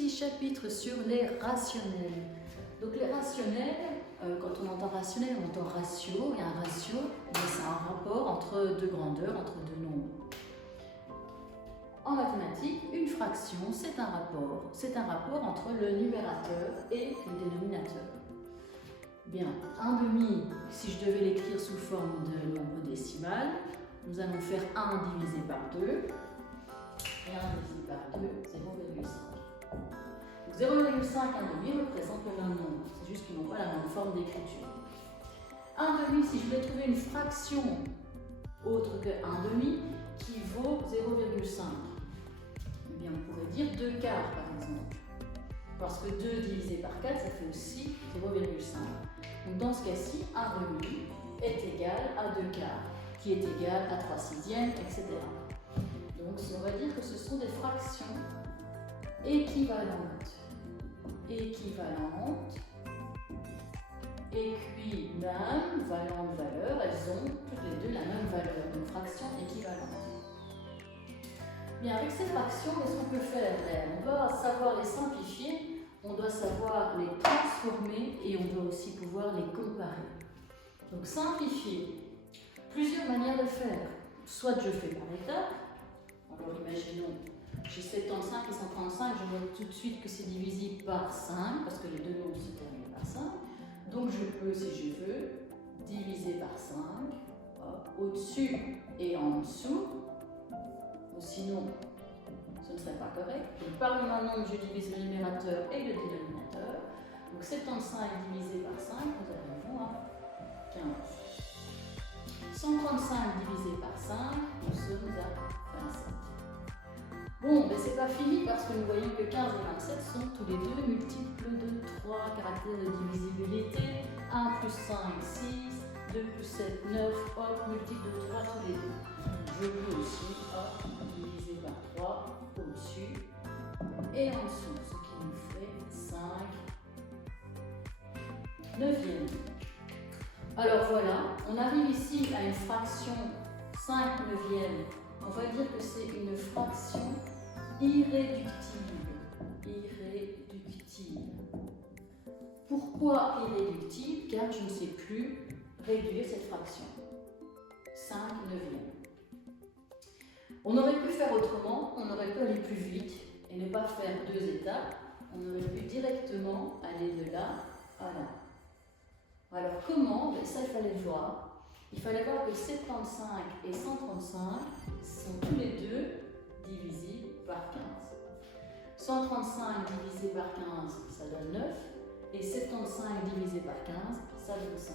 petit chapitre sur les rationnels. Donc les rationnels, quand on entend rationnel, on entend ratio, et un ratio, c'est un rapport entre deux grandeurs, entre deux nombres. En mathématiques, une fraction, c'est un rapport entre le numérateur et le dénominateur. Bien, 1/2, si je devais l'écrire sous forme de nombre décimal, nous allons faire 1 divisé par 2, et 1 divisé par 2, 0,5. Donc 0,5 1/2 représente le même nombre, c'est juste qu'ils n'ont pas la même forme d'écriture. 1/2, si je voulais trouver une fraction autre que 1/2 qui vaut 0,5, eh bien on pourrait dire 2 quarts par exemple. Parce que 2 divisé par 4, ça fait aussi 0,5. Donc dans ce cas-ci, 1/2 est égal à 2 quarts, qui est égal à 3/6, etc. Donc on va dire que ce sont des fractions équivalentes. Équivalentes, valeur, elles ont toutes les deux la même valeur, une fraction équivalente. Bien, avec ces fractions, qu'est-ce qu'on peut faire? On doit savoir les simplifier, on doit savoir les transformer et on doit aussi pouvoir les comparer. Donc simplifier, plusieurs manières de faire. Soit je fais par étapes, alors imaginons, j'ai 75 et 135, je vois tout de suite que c'est divisible par 5, parce que les deux nombres se terminent par 5. Donc je peux, si je veux, diviser par 5, au-dessus et en dessous, ou sinon ce ne serait pas correct. Donc par le même nombre, je divise le numérateur et le dénominateur. Donc 75 divisé par 5, nous arrivons à 15. 135 divisé par 5, nous sommes à 27. Bon, mais c'est pas fini parce que nous voyons que 15 et 27 sont tous les deux multiples de 3 caractères de divisibilité. 1 plus 5, 6, 2 plus 7, 9, hop, multiple de 3 tous les deux. Je peux aussi, hop, diviser par 3 au-dessus et en dessous, ce qui nous fait 5 neuvième. Alors voilà, on arrive ici à une fraction 5 neuvième. On va dire que c'est une fraction irréductible. Pourquoi irréductible? Car je ne sais plus réduire cette fraction. 5 neuvième. On aurait pu faire autrement, on aurait pu aller plus vite et ne pas faire 2 étapes. On aurait pu directement aller de là à là. Alors comment? Ça, il fallait le voir. Il fallait voir que 75 et 135 sont tous les deux divisibles par 15. 135 divisé par 15, ça donne 9. Et 75 divisé par 15, ça donne 5.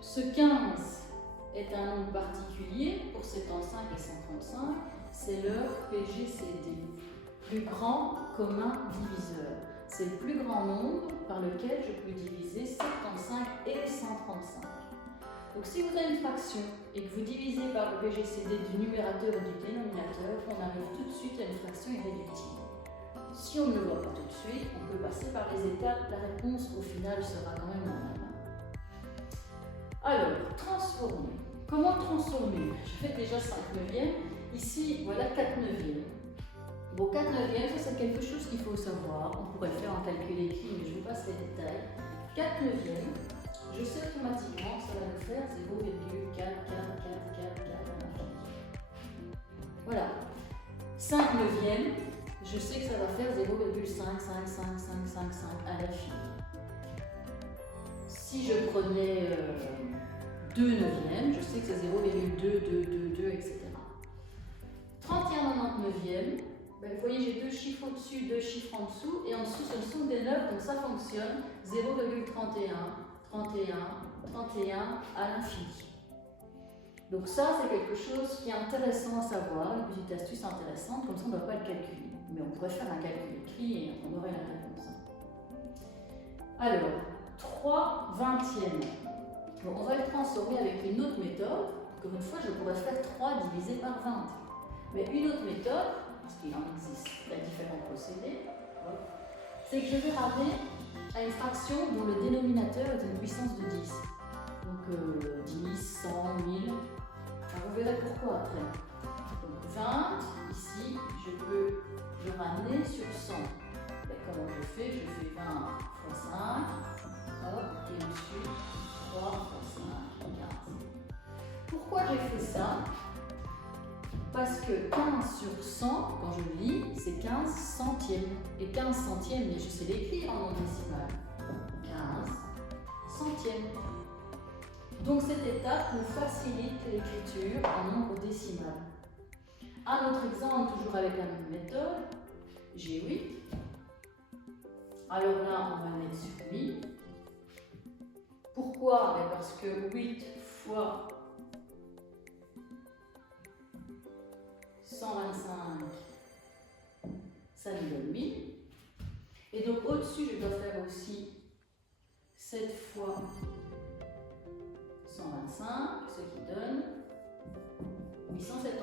Ce 15 est un nombre particulier pour 75 et 135. C'est leur PGCD, plus grand commun diviseur. C'est le plus grand nombre par lequel je peux diviser 75 et 135. Donc si vous avez une fraction et que vous divisez par le PGCD du numérateur ou du dénominateur, on arrive tout de suite à une fraction irréductible. Si on ne le voit pas tout de suite, on peut passer par les étapes, la réponse au final sera quand même la même. Alors, transformer. Comment transformer? Je fais déjà 5 neuvièmes, ici voilà 4 neuvièmes. Bon, 4 neuvièmes, ça c'est quelque chose qu'il faut savoir. On pourrait faire un calcul écrit, mais je vous passe les détails. 4 neuvièmes, je sais automatiquement que ça va nous faire 0,44444 à l'infini. Voilà. 5 neuvièmes, je sais que ça va faire 0,55555 à l'infini. Si je prenais 2 neuvièmes, je sais que c'est 0,2222, etc. 31 neuvièmes, ben, vous voyez, j'ai 2 chiffres au-dessus, 2 chiffres en dessous, et en dessous, ce sont des 9, donc ça fonctionne. 0,31, 31, 31 à l'infini. Donc ça, c'est quelque chose qui est intéressant à savoir, une petite astuce intéressante, comme ça on ne doit pas le calculer. Mais on pourrait faire un calcul écrit et on aurait la réponse. Alors, 3 vingtièmes. Bon, on va le transformer avec une autre méthode. Encore une fois, je pourrais faire 3 divisé par 20. Mais une autre méthode, parce qu'il en existe il y a différents procédés, c'est que je vais ramener à une fraction dont le dénominateur est une puissance de 10. Donc 10, 100, 1000. Alors vous verrez pourquoi après. Donc 20, ici, je peux le ramener sur 100. Et comment je fais? Je fais 20 fois 5, hop, et ensuite 3 fois 5, 15. Pourquoi j'ai fait ça? Parce que 15 sur 100, quand je lis, c'est 15 centièmes. Et 15 centièmes, mais je sais l'écrire en nombre décimal. 15 centièmes. Donc cette étape nous facilite l'écriture en nombre décimal. Un autre exemple, toujours avec la même méthode, j'ai 8. Alors là, on va le mettre sur 8. Pourquoi? Parce que 8 fois 125, ça nous donne 1000. Et donc au-dessus, je dois faire aussi 7 fois 125, ce qui donne 875.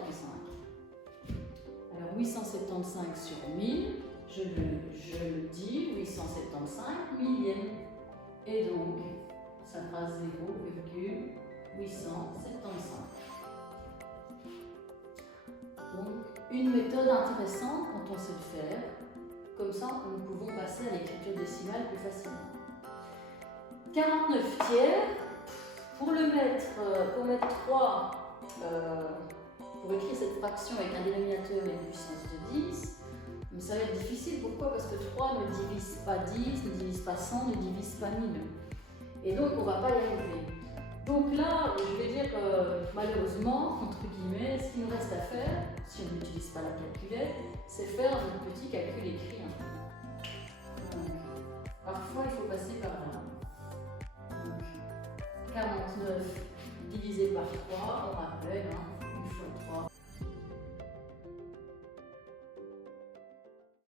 Alors 875 sur 1000, je le dis, 875 millièmes. Et donc, ça fera 0,875. Donc, une méthode intéressante quand on sait le faire. Comme ça, nous pouvons passer à l'écriture décimale plus facilement. 49 tiers, pour mettre 3, pour écrire cette fraction avec un dénominateur et une puissance de 10, mais ça va être difficile. Pourquoi? Parce que 3 ne divise pas 10, ne divise pas 100, ne divise pas 1000. Et donc, on ne va pas y arriver. Donc là, je vais dire malheureusement, entre guillemets, ce qu'il nous reste à faire, si on n'utilise pas la calculette, c'est faire un petit calcul écrit. Donc, parfois, il faut passer par là. Donc, 49 divisé par 3, on rappelle,